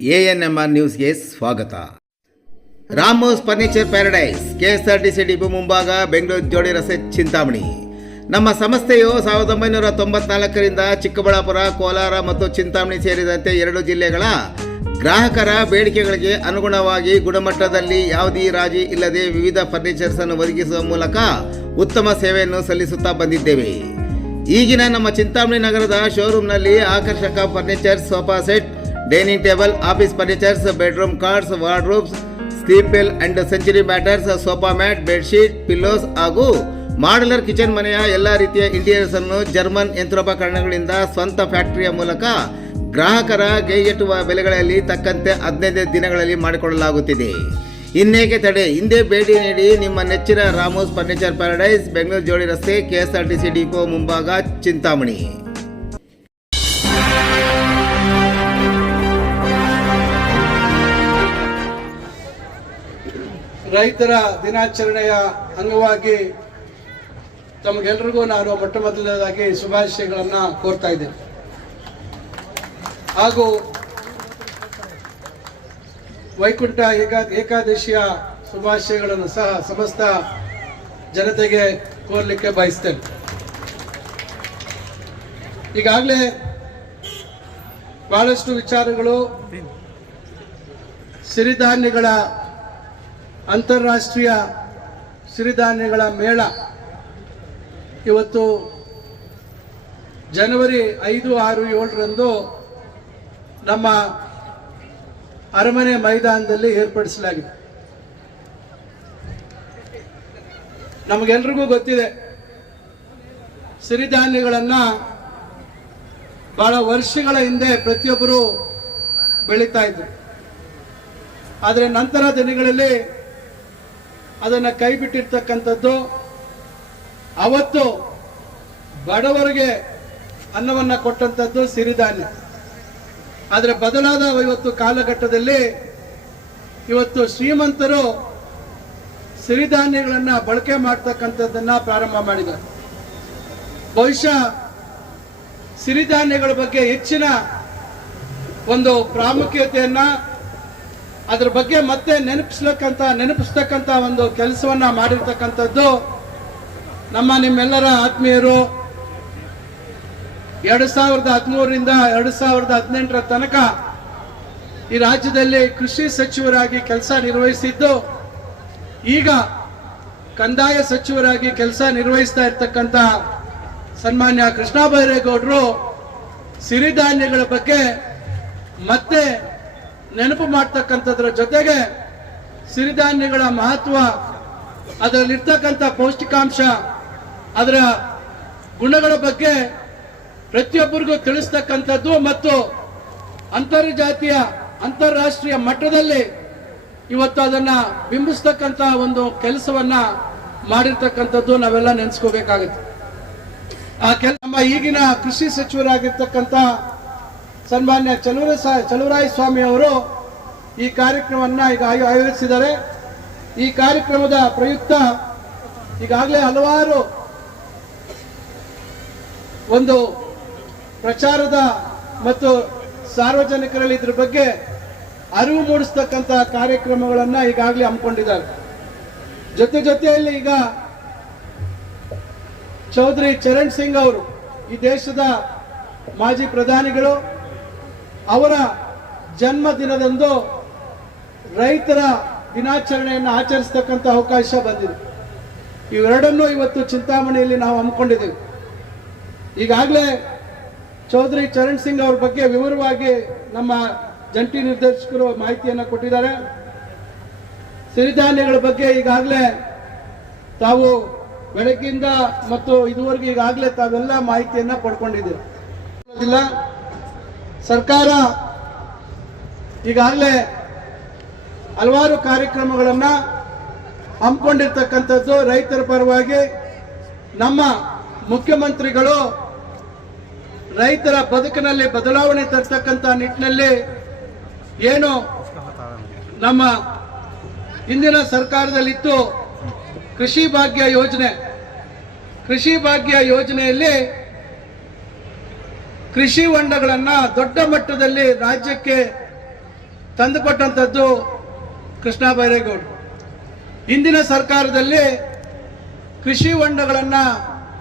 ANMR ನ್ಯೂಸ್ಗೆ ಸ್ವಾಗತ. ರಾಮೋಸ್ furniture paradise KSRTC depot ಮುಂಭಾಗ, ಬೆಂಗಳೂರು ಜೋಡಿ ರಸ್ತೆ, ಚಿಂತಾಮಣಿ. ನಮ್ಮ ಸಂಸ್ಥೆಯು 1994ರಿಂದ ಚಿಕ್ಕಬಳ್ಳಾಪುರ, ಕೋಲಾರ ಮತ್ತು ಚಿಂತಾಮಣಿ ಸೇರಿದಂತೆ 2 ಜಿಲ್ಲೆಗಳ ಗ್ರಾಹಕರ ಬೇಡಿಕೆಗಳಿಗೆ ಅನುಗುಣವಾಗಿ ಗುಣಮಟ್ಟದಲ್ಲಿ ಯಾವುದೇ ರಾಜಿ ಇಲ್ಲದೆ ವಿವಿಧ ಫರ್ನಿಚರ್ಸ್ ಅನ್ನು ಒದಗಿಸುವ ಮೂಲಕ ಉತ್ತಮ ಸೇವೆಯನ್ನು ಸಲ್ಲಿಸುತ್ತಾ ಬಂದಿದ್ದೇವೆ. ಈಗಿನ ನಮ್ಮ ಚಿಂತಾಮಣಿ ನಗರದ ಶೋರೂಮ್ನಲ್ಲಿ ಆಕರ್ಷಕ furnitures, sofa set, dining table, office furnitures, bedroom cots, wardrobes, Sleepwell and Century mattress, sofa mat, bedsheet, pillows ಹಾಗೂ ಮಾಡ್ಯುಲರ್ ಕಿಚನ್ ಮನೆಯ ಎಲ್ಲ ರೀತಿಯ ಇಂಟೀರಿಯರ್ಸ್ ಅನ್ನು ಜರ್ಮನ್ ಯಂತ್ರೋಪಕರಣಗಳಿಂದ ಸ್ವಂತ ಫ್ಯಾಕ್ಟರಿಯ ಮೂಲಕ ಗ್ರಾಹಕರ ಕೈಗೆಟುವ ಬೆಲೆಗಳಲ್ಲಿ ತಕ್ಕಂತೆ 15 ದಿನಗಳಲ್ಲಿ ಮಾಡಿಕೊಡಲಾಗುತ್ತಿದೆ. ಇನ್ನೇಕೆ ತಡೆ, ಹಿಂದೆ ಭೇಟಿ ನೀಡಿ ನಿಮ್ಮ ನೆಚ್ಚಿನ ರಾಮೋಸ್ ಫರ್ನಿಚರ್ ಪ್ಯಾರಡೈಸ್, ಬೆಂಗಳೂರು ಜೋಡಿ ರಸ್ತೆ, KSRTC ಡಿಪೋ ಮುಂಭಾಗ, ಚಿಂತಾಮಣಿ. ರೈತರ ದಿನಾಚರಣೆಯ ಅಂಗವಾಗಿ ತಮಗೆಲ್ಲರಿಗೂ ನಾನು ಮೊಟ್ಟಮೊದಲನೇದಾಗಿ ಶುಭಾಶಯಗಳನ್ನು ಕೋರ್ತಾ ಇದ್ದೇನೆ. ಹಾಗೂ ವೈಕುಂಠ ಏಕಾದಶಿಯ ಶುಭಾಶಯಗಳನ್ನು ಸಹ ಸಮಸ್ತ ಜನತೆಗೆ ಕೋರಲಿಕ್ಕೆ ಬಯಸ್ತೇನೆ. ಈಗಾಗಲೇ ಬಹಳಷ್ಟು ವಿಚಾರಗಳು, ಸಿರಿಧಾನ್ಯಗಳ ಅಂತಾರಾಷ್ಟ್ರೀಯ ಸಿರಿಧಾನ್ಯಗಳ ಮೇಳ ಇವತ್ತು ಜನವರಿ 5, 6, 7ರಂದು ನಮ್ಮ ಅರಮನೆ ಮೈದಾನದಲ್ಲಿ ಏರ್ಪಡಿಸಲಾಗಿದೆ. ನಮಗೆಲ್ರಿಗೂ ಗೊತ್ತಿದೆ, ಸಿರಿಧಾನ್ಯಗಳನ್ನು ಬಹಳ ವರ್ಷಗಳ ಹಿಂದೆ ಪ್ರತಿಯೊಬ್ಬರು ಬೆಳೀತಾ ಇದ್ರು. ಆದರೆ ನಂತರ ದಿನಗಳಲ್ಲಿ ಅದನ್ನು ಕೈ ಬಿಟ್ಟಿರ್ತಕ್ಕಂಥದ್ದು. ಅವತ್ತು ಬಡವರಿಗೆ ಅನ್ನವನ್ನು ಕೊಟ್ಟಂಥದ್ದು ಸಿರಿಧಾನ್ಯ. ಆದರೆ ಬದಲಾದ ಇವತ್ತು ಕಾಲಘಟ್ಟದಲ್ಲಿ ಇವತ್ತು ಶ್ರೀಮಂತರು ಸಿರಿಧಾನ್ಯಗಳನ್ನು ಬಳಕೆ ಮಾಡ್ತಕ್ಕಂಥದ್ದನ್ನು ಪ್ರಾರಂಭ ಮಾಡಿದ್ದಾರೆ. ಬಹುಶಃ ಸಿರಿಧಾನ್ಯಗಳ ಬಗ್ಗೆ ಹೆಚ್ಚಿನ ಒಂದು ಪ್ರಾಮುಖ್ಯತೆಯನ್ನ, ಅದ್ರ ಬಗ್ಗೆ ಮತ್ತೆ ನೆನಪಿಸ್ತಕ್ಕಂಥ ಒಂದು ಕೆಲಸವನ್ನ ಮಾಡಿರ್ತಕ್ಕಂಥದ್ದು ನಿಮ್ಮೆಲ್ಲರ ಆತ್ಮೀಯರು. 2013ರಿಂದ 2018ರ ತನಕ ಈ ರಾಜ್ಯದಲ್ಲಿ ಕೃಷಿ ಸಚಿವರಾಗಿ ಕೆಲಸ ನಿರ್ವಹಿಸಿದ್ದು, ಈಗ ಕಂದಾಯ ಸಚಿವರಾಗಿ ಕೆಲಸ ನಿರ್ವಹಿಸ್ತಾ ಇರ್ತಕ್ಕಂಥ ಸನ್ಮಾನ್ಯ ಕೃಷ್ಣ ಬೈರೇಗೌಡರು ಸಿರಿಧಾನ್ಯಗಳ ಬಗ್ಗೆ ಮತ್ತೆ ನೆನಪು ಮಾಡ್ತಕ್ಕಂಥದ್ರ ಜೊತೆಗೆ ಸಿರಿಧಾನ್ಯಗಳ ಮಹತ್ವ, ಅದರಲ್ಲಿರ್ತಕ್ಕಂಥ ಪೌಷ್ಟಿಕಾಂಶ, ಅದರ ಗುಣಗಳ ಬಗ್ಗೆ ಪ್ರತಿಯೊಬ್ಬರಿಗೂ ತಿಳಿಸ್ತಕ್ಕಂಥದ್ದು ಮತ್ತು ಅಂತಾರಾಷ್ಟ್ರೀಯ ಮಟ್ಟದಲ್ಲಿ ಇವತ್ತು ಅದನ್ನ ಬಿಂಬಿಸ್ತಕ್ಕಂಥ ಒಂದು ಕೆಲಸವನ್ನ ಮಾಡಿರ್ತಕ್ಕಂಥದ್ದು ನಾವೆಲ್ಲ ನೆನೆಸ್ಕೋಬೇಕಾಗುತ್ತೆ. ನಮ್ಮ ಈಗಿನ ಕೃಷಿ ಸಚಿವರಾಗಿರ್ತಕ್ಕಂಥ ಸನ್ಮಾನ್ಯ ಚಲುವರಾಯ ಸ್ವಾಮಿ ಅವರು ಈ ಕಾರ್ಯಕ್ರಮವನ್ನು ಈಗ ಆಯೋಜಿಸಿದ್ದಾರೆ. ಈ ಕಾರ್ಯಕ್ರಮದ ಪ್ರಯುಕ್ತ ಈಗಾಗಲೇ ಹಲವಾರು ಒಂದು ಪ್ರಚಾರದ ಮತ್ತು ಸಾರ್ವಜನಿಕರಲ್ಲಿ ಇದ್ರ ಬಗ್ಗೆ ಅರಿವು ಮೂಡಿಸ್ತಕ್ಕಂಥ ಕಾರ್ಯಕ್ರಮಗಳನ್ನು ಈಗಾಗಲೇ ಹಮ್ಮಿಕೊಂಡಿದ್ದಾರೆ. ಜೊತೆಯಲ್ಲಿ ಈಗ ಚೌಧರಿ ಚರಣ್ ಸಿಂಗ್ ಅವರು, ಈ ದೇಶದ ಮಾಜಿ ಪ್ರಧಾನಿಗಳು, ಅವರ ಜನ್ಮ ದಿನದಂದು ರೈತರ ದಿನಾಚರಣೆಯನ್ನು ಆಚರಿಸತಕ್ಕಂಥ ಅವಕಾಶ ಬಂದಿದೆ. ಇವೆರಡನ್ನೂ ಇವತ್ತು ಚಿಂತಾಮಣಿಯಲ್ಲಿ ನಾವು ಹಮ್ಮಿಕೊಂಡಿದ್ದೇವೆ. ಈಗಾಗಲೇ ಚೌಧರಿ ಚರಣ್ ಸಿಂಗ್ ಅವ್ರ ಬಗ್ಗೆ ವಿವರವಾಗಿ ನಮ್ಮ ಜಂಟಿ ನಿರ್ದೇಶಕರು ಮಾಹಿತಿಯನ್ನು ಕೊಟ್ಟಿದ್ದಾರೆ. ಸಿರಿಧಾನ್ಯಗಳ ಬಗ್ಗೆ ಈಗಾಗಲೇ ತಾವು ಬೆಳಗ್ಗಿಂದ ಮತ್ತು ಇದುವರೆಗೆ ಈಗಾಗಲೇ ತಾವೆಲ್ಲ ಮಾಹಿತಿಯನ್ನು ಪಡ್ಕೊಂಡಿದ್ದೀರ. ಸರ್ಕಾರ ಈಗಾಗಲೇ ಹಲವಾರು ಕಾರ್ಯಕ್ರಮಗಳನ್ನು ಹಮ್ಮಿಕೊಂಡಿರ್ತಕ್ಕಂಥದ್ದು ರೈತರ ಪರವಾಗಿ. ನಮ್ಮ ಮುಖ್ಯಮಂತ್ರಿಗಳು ರೈತರ ಬದುಕಿನಲ್ಲಿ ಬದಲಾವಣೆ ತರ್ತಕ್ಕಂಥ ನಿಟ್ಟಿನಲ್ಲಿ ಏನು ನಮ್ಮ ಹಿಂದಿನ ಸರ್ಕಾರದಲ್ಲಿತ್ತು ಕೃಷಿ ಭಾಗ್ಯ ಯೋಜನೆಯಲ್ಲಿ ಕೃಷಿ ಹೊಂಡಗಳನ್ನು ದೊಡ್ಡ ಮಟ್ಟದಲ್ಲಿ ರಾಜ್ಯಕ್ಕೆ ತಂದುಕೊಟ್ಟಂಥದ್ದು ಕೃಷ್ಣ ಬೈರೇಗೌಡರು. ಹಿಂದಿನ ಸರ್ಕಾರದಲ್ಲಿ ಕೃಷಿ ಹೊಂಡಗಳನ್ನು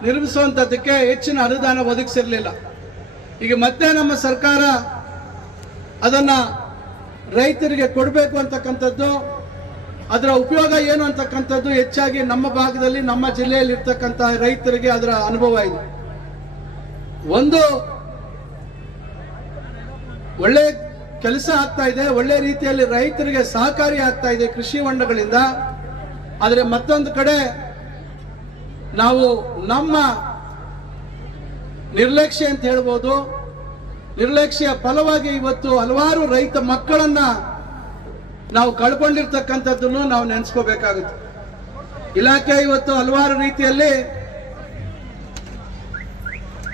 ನಿರ್ಮಿಸುವಂಥದ್ದಕ್ಕೆ ಹೆಚ್ಚಿನ ಅನುದಾನ ಒದಗಿಸಿರಲಿಲ್ಲ. ಈಗ ಮತ್ತೆ ನಮ್ಮ ಸರ್ಕಾರ ಅದನ್ನು ರೈತರಿಗೆ ಕೊಡಬೇಕು ಅಂತಕ್ಕಂಥದ್ದು, ಅದರ ಉಪಯೋಗ ಏನು ಅಂತಕ್ಕಂಥದ್ದು ಹೆಚ್ಚಾಗಿ ನಮ್ಮ ಭಾಗದಲ್ಲಿ, ನಮ್ಮ ಜಿಲ್ಲೆಯಲ್ಲಿ ಇರ್ತಕ್ಕಂಥ ರೈತರಿಗೆ ಅದರ ಅನುಭವ ಇದೆ. ಒಂದು ಒಳ್ಳೆ ಕೆಲಸ ಆಗ್ತಾ ಇದೆ, ಒಳ್ಳೆ ರೀತಿಯಲ್ಲಿ ರೈತರಿಗೆ ಸಹಕಾರಿ ಆಗ್ತಾ ಇದೆ ಕೃಷಿ ಹೊಂಡಗಳಿಂದ. ಆದರೆ ಮತ್ತೊಂದು ಕಡೆ ನಾವು ನಮ್ಮ ನಿರ್ಲಕ್ಷ್ಯ ಅಂತ ಹೇಳ್ಬೋದು, ನಿರ್ಲಕ್ಷ್ಯ ಫಲವಾಗಿ ಇವತ್ತು ಹಲವಾರು ರೈತ ಮಕ್ಕಳನ್ನ ನಾವು ಕಳ್ಕೊಂಡಿರ್ತಕ್ಕಂಥದ್ದನ್ನು ನಾವು ನೆನೆಸ್ಕೋಬೇಕಾಗುತ್ತೆ. ಇಲಾಖೆ ಇವತ್ತು ಹಲವಾರು ರೀತಿಯಲ್ಲಿ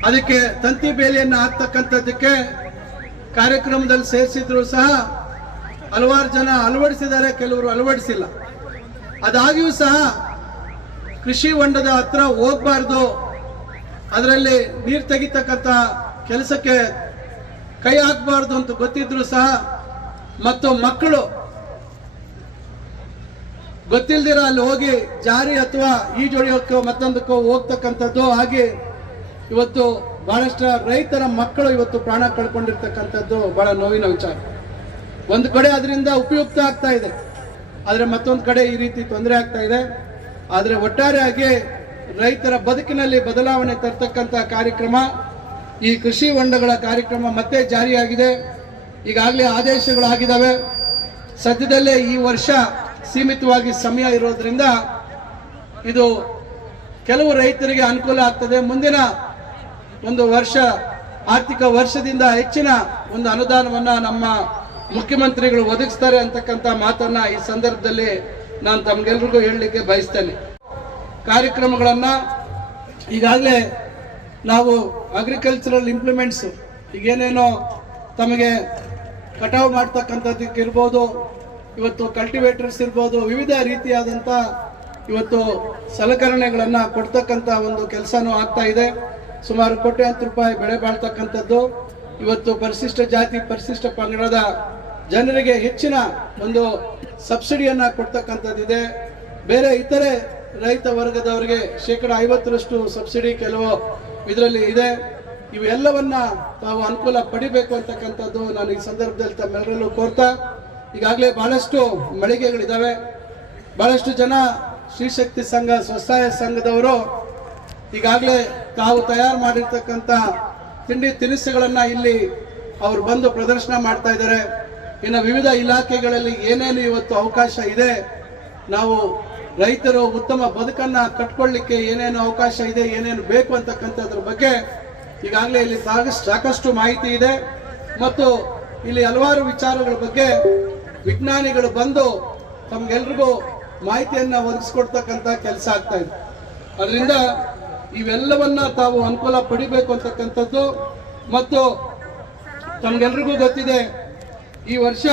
ಅದಕ್ಕೆ ತಂತಿ ಬೇಲಿಯನ್ನು ಹಾಕ್ತಕ್ಕಂಥದ್ದಕ್ಕೆ ಕಾರ್ಯಕ್ರಮದಲ್ಲಿ ಸೇರಿಸಿದ್ರು ಸಹ ಹಲವಾರು ಜನ ಅಳವಡಿಸಿದ್ದಾರೆ, ಕೆಲವರು ಅಳವಡಿಸಿಲ್ಲ. ಅದಾಗಿಯೂ ಸಹ ಕೃಷಿ ಹೊಂಡದ ಹತ್ರ ಹೋಗಬಾರ್ದು, ಅದರಲ್ಲಿ ನೀರು ತೆಗಿತಕ್ಕಂಥ ಕೆಲಸಕ್ಕೆ ಕೈ ಹಾಕಬಾರ್ದು ಅಂತ ಗೊತ್ತಿದ್ರು ಸಹ ಮತ್ತು ಮಕ್ಕಳು ಗೊತ್ತಿಲ್ದಿರ ಅಲ್ಲಿ ಹೋಗಿ ಜಾರಿ ಅಥವಾ ಈಜೊಡೆಯೋಕ್ಕೋ ಮತ್ತೊಂದಕ್ಕೋ ಹೋಗ್ತಕ್ಕಂಥದ್ದು, ಹಾಗೆ ಇವತ್ತು ಬಹಳಷ್ಟು ರೈತರ ಮಕ್ಕಳು ಇವತ್ತು ಪ್ರಾಣ ಕಳ್ಕೊಂಡಿರ್ತಕ್ಕಂಥದ್ದು ಬಹಳ ನೋವಿನ ವಿಚಾರ. ಒಂದು ಕಡೆ ಅದರಿಂದ ಉಪಯುಕ್ತ ಆಗ್ತಾ ಇದೆ, ಆದರೆ ಮತ್ತೊಂದು ಕಡೆ ಈ ರೀತಿ ತೊಂದರೆ ಆಗ್ತಾ ಇದೆ. ಆದರೆ ಒಟ್ಟಾರೆಯಾಗಿ ರೈತರ ಬದುಕಿನಲ್ಲಿ ಬದಲಾವಣೆ ತರ್ತಕ್ಕಂಥ ಕಾರ್ಯಕ್ರಮ ಈ ಕೃಷಿ ಹೊಂಡಗಳ ಕಾರ್ಯಕ್ರಮ ಮತ್ತೆ ಜಾರಿಯಾಗಿದೆ. ಈಗಾಗಲೇ ಆದೇಶಗಳಾಗಿದ್ದಾವೆ. ಸದ್ಯದಲ್ಲೇ ಈ ವರ್ಷ ಸೀಮಿತವಾಗಿ ಸಮಯ ಇರೋದ್ರಿಂದ ಇದು ಕೆಲವು ರೈತರಿಗೆ ಅನುಕೂಲ ಆಗ್ತದೆ. ಮುಂದಿನ ಒಂದು ವರ್ಷ ಆರ್ಥಿಕ ವರ್ಷದಿಂದ ಹೆಚ್ಚಿನ ಒಂದು ಅನುದಾನವನ್ನ ನಮ್ಮ ಮುಖ್ಯಮಂತ್ರಿಗಳು ಒದಗಿಸ್ತಾರೆ ಅಂತಕ್ಕಂಥ ಮಾತನ್ನ ಈ ಸಂದರ್ಭದಲ್ಲಿ ನಾನು ತಮ್ಗೆಲ್ರಿಗೂ ಹೇಳಲಿಕ್ಕೆ ಬಯಸ್ತೇನೆ. ಕಾರ್ಯಕ್ರಮಗಳನ್ನ ಈಗಾಗಲೇ ನಾವು ಅಗ್ರಿಕಲ್ಚರಲ್ ಇಂಪ್ಲಿಮೆಂಟ್ಸ್ ಈಗೇನೇನೋ ತಮಗೆ ಕಟಾವು ಮಾಡ್ತಕ್ಕಂಥದ್ದಕ್ಕೆ ಇರ್ಬೋದು, ಇವತ್ತು ಕಲ್ಟಿವೇಟರ್ಸ್ ಇರ್ಬೋದು, ವಿವಿಧ ರೀತಿಯಾದಂಥ ಇವತ್ತು ಸಲಕರಣೆಗಳನ್ನು ಕೊಡ್ತಕ್ಕಂಥ ಒಂದು ಕೆಲಸನೂ ಆಗ್ತಾ ಇದೆ. ಸುಮಾರು ಕೋಟ್ಯಾಂತರ ರೂಪಾಯಿ ಬೆಳೆ ಬಾಳ್ತಕ್ಕಂಥದ್ದು. ಇವತ್ತು ಪರಿಶಿಷ್ಟ ಜಾತಿ ಪರಿಶಿಷ್ಟ ಪಂಗಡದ ಜನರಿಗೆ ಹೆಚ್ಚಿನ ಒಂದು ಸಬ್ಸಿಡಿಯನ್ನು ಕೊಡ್ತಕ್ಕಂಥದ್ದಿದೆ. ಬೇರೆ ಇತರೆ ರೈತ ವರ್ಗದವರಿಗೆ 50% ಸಬ್ಸಿಡಿ ಕೆಲವು ಇದರಲ್ಲಿ ಇದೆ. ಇವೆಲ್ಲವನ್ನ ತಾವು ಅನುಕೂಲ ಪಡಿಬೇಕು ಅಂತಕ್ಕಂಥದ್ದು ನಾನು ಈ ಸಂದರ್ಭದಲ್ಲಿ ತಮ್ಮೆಲ್ಲರಲ್ಲೂ ಕೋರ್ತಾ, ಈಗಾಗಲೇ ಬಹಳಷ್ಟು ಮಳಿಗೆಗಳಿದ್ದಾವೆ. ಬಹಳಷ್ಟು ಜನ ಶ್ರೀಶಕ್ತಿ ಸಂಘ ಸ್ವಸಹಾಯ ಸಂಘದವರು ಈಗಾಗಲೇ ತಾವು ತಯಾರು ಮಾಡಿರ್ತಕ್ಕಂಥ ತಿಂಡಿ ತಿನಿಸುಗಳನ್ನ ಇಲ್ಲಿ ಅವರು ಬಂದು ಪ್ರದರ್ಶನ ಮಾಡ್ತಾ ಇದ್ದಾರೆ. ಇನ್ನು ವಿವಿಧ ಇಲಾಖೆಗಳಲ್ಲಿ ಏನೇನು ಇವತ್ತು ಅವಕಾಶ ಇದೆ, ನಾವು ರೈತರು ಉತ್ತಮ ಬದುಕನ್ನ ಕಟ್ಕೊಳ್ಳಿಕ್ಕೆ ಏನೇನು ಅವಕಾಶ ಇದೆ, ಏನೇನು ಬೇಕು ಅಂತಕ್ಕಂಥದ್ರ ಬಗ್ಗೆ ಈಗಾಗಲೇ ಇಲ್ಲಿ ಸಾಕಷ್ಟು ಮಾಹಿತಿ ಇದೆ. ಮತ್ತು ಇಲ್ಲಿ ಹಲವಾರು ವಿಚಾರಗಳ ಬಗ್ಗೆ ವಿಜ್ಞಾನಿಗಳು ಬಂದು ತಮ್ಗೆಲ್ರಿಗೂ ಮಾಹಿತಿಯನ್ನ ಒದಗಿಸ್ಕೊಡ್ತಕ್ಕಂಥ ಕೆಲಸ ಆಗ್ತಾ ಇದೆ. ಅದರಿಂದ ಇವೆಲ್ಲವನ್ನ ತಾವು ಅನುಕೂಲ ಪಡಿಬೇಕು ಅಂತಕ್ಕಂಥದ್ದು. ಮತ್ತು ತಮ್ಗೆಲ್ರಿಗೂ ಗೊತ್ತಿದೆ, ಈ ವರ್ಷ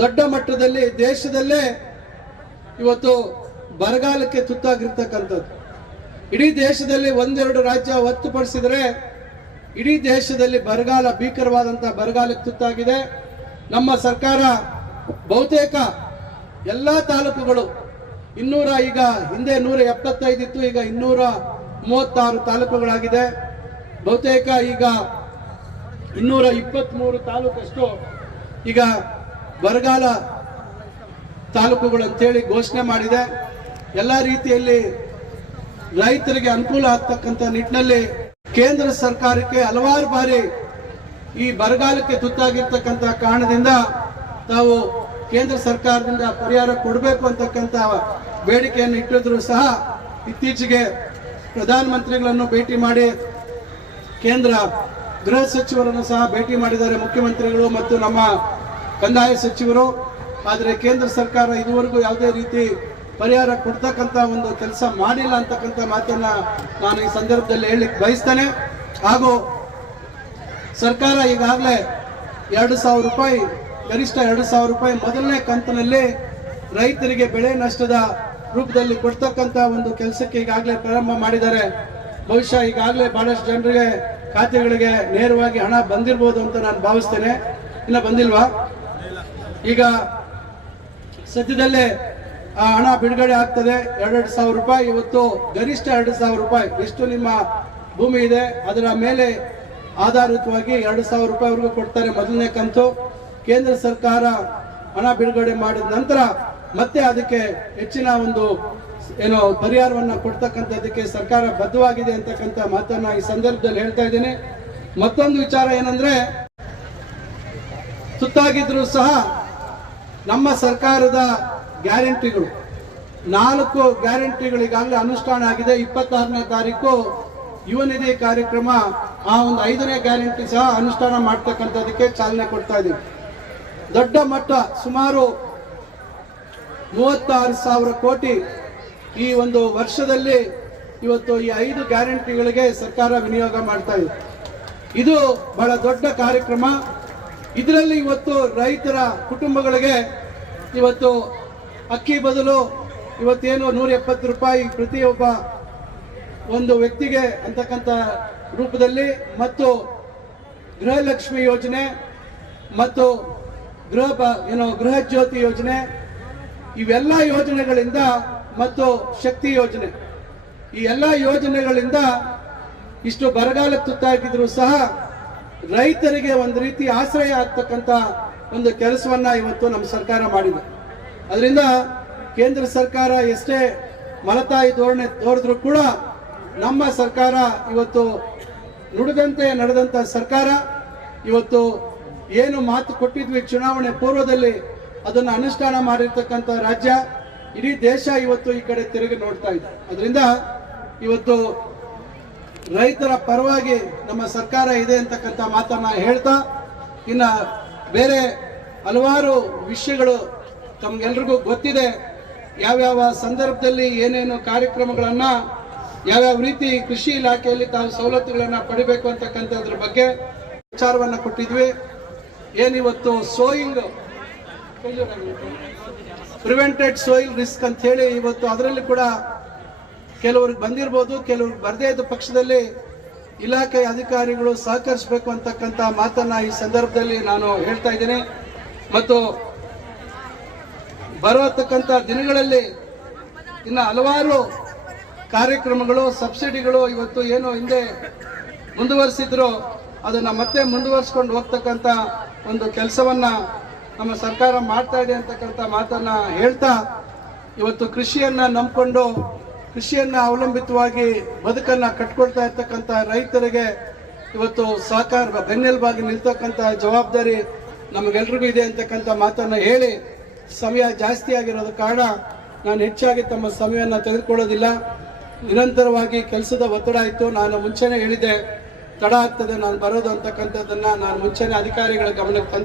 ದೊಡ್ಡ ಮಟ್ಟದಲ್ಲಿ ದೇಶದಲ್ಲೇ ಇವತ್ತು ಬರಗಾಲಕ್ಕೆ ತುತ್ತಾಗಿರ್ತಕ್ಕಂಥದ್ದು. ಇಡೀ ದೇಶದಲ್ಲಿ ಒಂದೆರಡು ರಾಜ್ಯ ಹೊರತುಪಡಿಸಿದರೆ ಇಡೀ ದೇಶದಲ್ಲಿ ಬರಗಾಲ, ಭೀಕರವಾದಂಥ ಬರಗಾಲಕ್ಕೆ ತುತ್ತಾಗಿದೆ. ನಮ್ಮ ಸರ್ಕಾರ ಬಹುತೇಕ ಎಲ್ಲ ತಾಲೂಕುಗಳು ಈಗ ಹಿಂದೆ 175 ಇತ್ತು, ಈಗ 236 ತಾಲೂಕುಗಳಾಗಿದೆ. ಬಹುತೇಕ ಈಗ 223 ತಾಲೂಕಷ್ಟು ಈಗ ಬರಗಾಲ ತಾಲೂಕುಗಳು ಅಂತೇಳಿ ಘೋಷಣೆ ಮಾಡಿದೆ. ಎಲ್ಲ ರೀತಿಯಲ್ಲಿ ರೈತರಿಗೆ ಅನುಕೂಲ ಆಗ್ತಕ್ಕಂಥ ನಿಟ್ಟಿನಲ್ಲಿ ಕೇಂದ್ರ ಸರ್ಕಾರಕ್ಕೆ ಹಲವಾರು ಬಾರಿ ಈ ಬರಗಾಲಕ್ಕೆ ತುತ್ತಾಗಿರ್ತಕ್ಕಂಥ ಕಾರಣದಿಂದ ತಾವು ಕೇಂದ್ರ ಸರ್ಕಾರದಿಂದ ಪರಿಹಾರ ಕೊಡಬೇಕು ಅಂತಕ್ಕಂಥ ಬೇಡಿಕೆಯನ್ನು ಇಟ್ಟಿದ್ರು ಸಹ ಇತ್ತೀಚೆಗೆ ಪ್ರಧಾನಮಂತ್ರಿಗಳನ್ನು ಭೇಟಿ ಮಾಡಿ ಕೇಂದ್ರ ಗೃಹ ಸಚಿವರನ್ನು ಸಹ ಭೇಟಿ ಮಾಡಿದ್ದಾರೆ ಮುಖ್ಯಮಂತ್ರಿಗಳು ಮತ್ತು ನಮ್ಮ ಕಂದಾಯ ಸಚಿವರು. ಆದರೆ ಕೇಂದ್ರ ಸರ್ಕಾರ ಇದುವರೆಗೂ ಯಾವುದೇ ರೀತಿ ಪರಿಹಾರ ಕೊಡ್ತಕ್ಕಂಥ ಒಂದು ಕೆಲಸ ಮಾಡಿಲ್ಲ ಅಂತಕ್ಕಂಥ ಮಾತನ್ನ ನಾನು ಈ ಸಂದರ್ಭದಲ್ಲಿ ಹೇಳಲಿಕ್ಕೆ ಬಯಸ್ತೇನೆ. ಹಾಗೂ ಸರ್ಕಾರ ಈಗಾಗಲೇ 2,000 ರೂಪಾಯಿ, ಗರಿಷ್ಠ 2,000 ರೂಪಾಯಿ ಮೊದಲನೇ ಕಂತಿನಲ್ಲಿ ರೈತರಿಗೆ ಬೆಳೆ ನಷ್ಟದ ರೂಪದಲ್ಲಿ ಕೊಡ್ತಕ್ಕಂಥ ಒಂದು ಕೆಲಸಕ್ಕೆ ಈಗಾಗಲೇ ಪ್ರಾರಂಭ ಮಾಡಿದ್ದಾರೆ. ಬಹುಶಃ ಈಗಾಗಲೇ ಬಹಳಷ್ಟು ಜನರಿಗೆ ಖಾತೆಗಳಿಗೆ ನೇರವಾಗಿ ಹಣ ಬಂದಿರ್ಬೋದು ಅಂತ ನಾನು ಭಾವಿಸ್ತೇನೆ. ಇನ್ನು ಬಂದಿಲ್ವಾ? ಈಗ ಸದ್ಯದಲ್ಲೇ ಆ ಹಣ ಬಿಡುಗಡೆ ಆಗ್ತದೆ. 2,000 ರೂಪಾಯಿ, ಇವತ್ತು ಗರಿಷ್ಠ 2,000 ರೂಪಾಯಿ. ಎಷ್ಟು ನಿಮ್ಮ ಭೂಮಿ ಇದೆ ಅದರ ಮೇಲೆ ಆಧಾರಿತವಾಗಿ 2,000 ರೂಪಾಯಿವರೆಗೂ ಕೊಡ್ತಾರೆ ಮೊದಲನೇ ಕಂತು. ಕೇಂದ್ರ ಸರ್ಕಾರ ಹಣ ಬಿಡುಗಡೆ ಮಾಡಿದ ನಂತರ ಮತ್ತೆ ಅದಕ್ಕೆ ಹೆಚ್ಚಿನ ಒಂದು ಪರಿಹಾರವನ್ನ ಕೊಡ್ತಕ್ಕಂಥದ್ದಕ್ಕೆ ಸರ್ಕಾರ ಬದ್ಧವಾಗಿದೆ ಅಂತಕ್ಕಂಥ ಮಾತನ್ನ ಈ ಸಂದರ್ಭದಲ್ಲಿ ಹೇಳ್ತಾ ಇದ್ದೇನೆ. ಮತ್ತೊಂದು ವಿಚಾರ ಏನಂದ್ರೆ, ಸುತ್ತಾಗಿದ್ರು ಸಹ ನಮ್ಮ ಸರ್ಕಾರದ ಗ್ಯಾರಂಟಿಗಳು 4 ಗ್ಯಾರಂಟಿಗಳು ಈಗಾಗಲೇ ಅನುಷ್ಠಾನ ಆಗಿದೆ. 26ನೇ ತಾರೀಕು ಯುವ ನಿಧಿ ಕಾರ್ಯಕ್ರಮ, ಆ ಒಂದು 5ನೇ ಗ್ಯಾರಂಟಿ ಸಹ ಅನುಷ್ಠಾನ ಮಾಡ್ತಕ್ಕಂಥದಕ್ಕೆ ಚಾಲನೆ ಕೊಡ್ತಾ ಇದ್ದೀವಿ. ದೊಡ್ಡ ಮಟ್ಟ ಸುಮಾರು 36,000 ಕೋಟಿ ಈ ಒಂದು ವರ್ಷದಲ್ಲಿ ಇವತ್ತು ಈ 5 ಗ್ಯಾರಂಟಿಗಳಿಗೆ ಸರ್ಕಾರ ವಿನಿಯೋಗ ಮಾಡ್ತಾ ಇದೆ. ಇದು ಬಹಳ ದೊಡ್ಡ ಕಾರ್ಯಕ್ರಮ. ಇದರಲ್ಲಿ ಇವತ್ತು ರೈತರ ಕುಟುಂಬಗಳಿಗೆ ಇವತ್ತು ಅಕ್ಕಿ ಬದಲು ಇವತ್ತೇನು 170 ರೂಪಾಯಿ ಪ್ರತಿಯೊಬ್ಬ ಒಂದು ವ್ಯಕ್ತಿಗೆ ಅಂತಕ್ಕಂಥ ರೂಪದಲ್ಲಿ, ಮತ್ತು ಗೃಹಲಕ್ಷ್ಮಿ ಯೋಜನೆ ಮತ್ತು ಗೃಹ ಜ್ಯೋತಿ ಯೋಜನೆ, ಇವೆಲ್ಲ ಯೋಜನೆಗಳಿಂದ, ಮತ್ತು ಶಕ್ತಿ ಯೋಜನೆ, ಈ ಎಲ್ಲ ಯೋಜನೆಗಳಿಂದ ಇಷ್ಟು ಬರಗಾಲಕ್ಕೆ ತುತ್ತಾಗಿದ್ರು ಸಹ ರೈತರಿಗೆ ಒಂದು ರೀತಿ ಆಶ್ರಯ ಆಗ್ತಕ್ಕಂಥ ಒಂದು ಕೆಲಸವನ್ನ ಇವತ್ತು ನಮ್ಮ ಸರ್ಕಾರ ಮಾಡಿದೆ. ಅದರಿಂದ ಕೇಂದ್ರ ಸರ್ಕಾರ ಎಷ್ಟೇ ಮಲತಾಯಿ ಧೋರಣೆ ತೋರಿದ್ರು ಕೂಡ ನಮ್ಮ ಸರ್ಕಾರ ಇವತ್ತು ನುಡಿದಂತೆ ನಡೆದಂತ ಸರ್ಕಾರ. ಇವತ್ತು ಏನು ಮಾತು ಕೊಟ್ಟಿದ್ವಿ ಚುನಾವಣೆ ಪೂರ್ವದಲ್ಲಿ ಅದನ್ನು ಅನುಷ್ಠಾನ ಮಾಡಿರ್ತಕ್ಕಂಥ ರಾಜ್ಯ. ಇಡೀ ದೇಶ ಇವತ್ತು ಈ ಕಡೆ ತಿರುಗಿ ನೋಡ್ತಾ ಇದೆ. ಅದರಿಂದ ಇವತ್ತು ರೈತರ ಪರವಾಗಿ ನಮ್ಮ ಸರ್ಕಾರ ಇದೆ ಅಂತಕ್ಕಂಥ ಮಾತನ್ನ ಹೇಳ್ತಾ, ಇನ್ನ ಬೇರೆ ಹಲವಾರು ವಿಷಯಗಳು ತಮ್ಗೆಲ್ರಿಗೂ ಗೊತ್ತಿದೆ. ಯಾವ್ಯಾವ ಸಂದರ್ಭದಲ್ಲಿ ಏನೇನು ಕಾರ್ಯಕ್ರಮಗಳನ್ನ ಯಾವ್ಯಾವ ರೀತಿ ಕೃಷಿ ಇಲಾಖೆಯಲ್ಲಿ ತಾವು ಸವಲತ್ತುಗಳನ್ನ ಪಡಿಬೇಕು ಅಂತಕ್ಕಂಥದ್ರ ಬಗ್ಗೆ ವಿಚಾರವನ್ನ ಕೊಟ್ಟಿದ್ವಿ. ಏನಿವತ್ತು ಸೋಯಿಂಗ್ ಪ್ರಿವೆಂಟೆಡ್ ಸೋಯಿಲ್ ರಿಸ್ಕ್ ಅಂತ ಹೇಳಿ ಇವತ್ತು ಅದರಲ್ಲಿ ಕೂಡ ಕೆಲವ್ರಿಗೆ ಬಂದಿರಬಹುದು, ಕೆಲವ್ರಿಗೆ ಬರದೇ ಇದ್ದ ಪಕ್ಷದಲ್ಲಿ ಇಲಾಖೆ ಅಧಿಕಾರಿಗಳು ಸಹಕರಿಸಬೇಕು ಅಂತಕ್ಕಂಥ ಮಾತನ್ನ ಈ ಸಂದರ್ಭದಲ್ಲಿ ನಾನು ಹೇಳ್ತಾ ಇದ್ದೇನೆ. ಮತ್ತು ಬರತಕ್ಕಂಥ ದಿನಗಳಲ್ಲಿ ಇನ್ನು ಹಲವಾರು ಕಾರ್ಯಕ್ರಮಗಳು, ಸಬ್ಸಿಡಿಗಳು ಇವತ್ತು ಏನು ಹಿಂದೆ ಮುಂದುವರಿಸಿದ್ರು ಅದನ್ನ ಮತ್ತೆ ಮುಂದುವರಿಸಿಕೊಂಡು ಹೋಗ್ತಕ್ಕಂಥ ಒಂದು ಕೆಲಸವನ್ನ ನಮ್ಮ ಸರ್ಕಾರ ಮಾಡ್ತಾ ಇದೆ ಅಂತಕ್ಕಂಥ ಮಾತನ್ನ ಹೇಳ್ತಾ, ಇವತ್ತು ಕೃಷಿಯನ್ನ ನಂಬಿಕೊಂಡು ಕೃಷಿಯನ್ನ ಅವಲಂಬಿತವಾಗಿ ಬದುಕನ್ನ ಕಟ್ಕೊಳ್ತಾ ಇರ್ತಕ್ಕಂಥ ರೈತರಿಗೆ ಇವತ್ತು ಸಹಕಾರ ಬೆನ್ನೆಲುಬಾಗಿ ನಿಲ್ತಕ್ಕಂಥ ಜವಾಬ್ದಾರಿ ನಮಗೆಲ್ರಿಗೂ ಇದೆ ಅಂತಕ್ಕಂಥ ಮಾತನ್ನ ಹೇಳಿ, ಸಮಯ ಜಾಸ್ತಿ ಆಗಿರೋದ ಕಾರಣ ನಾನು ಹೆಚ್ಚಾಗಿ ತಮ್ಮ ಸಮಯವನ್ನು ತೆಗೆದುಕೊಳ್ಳೋದಿಲ್ಲ. ನಿರಂತರವಾಗಿ ಕೆಲಸದ ಒತ್ತಡ ಇತ್ತು. ನಾನು ಮುಂಚೆನೆ ಹೇಳಿದ್ದೆ ತಡ ಆಗ್ತದೆ ನಾನು ಬರೋದು ಅಂತಕ್ಕಂಥದ್ದನ್ನ ನಾನು ಮುಂಚೆನೆ ಅಧಿಕಾರಿಗಳ ಗಮನಕ್ಕೆ ತಂದೆ.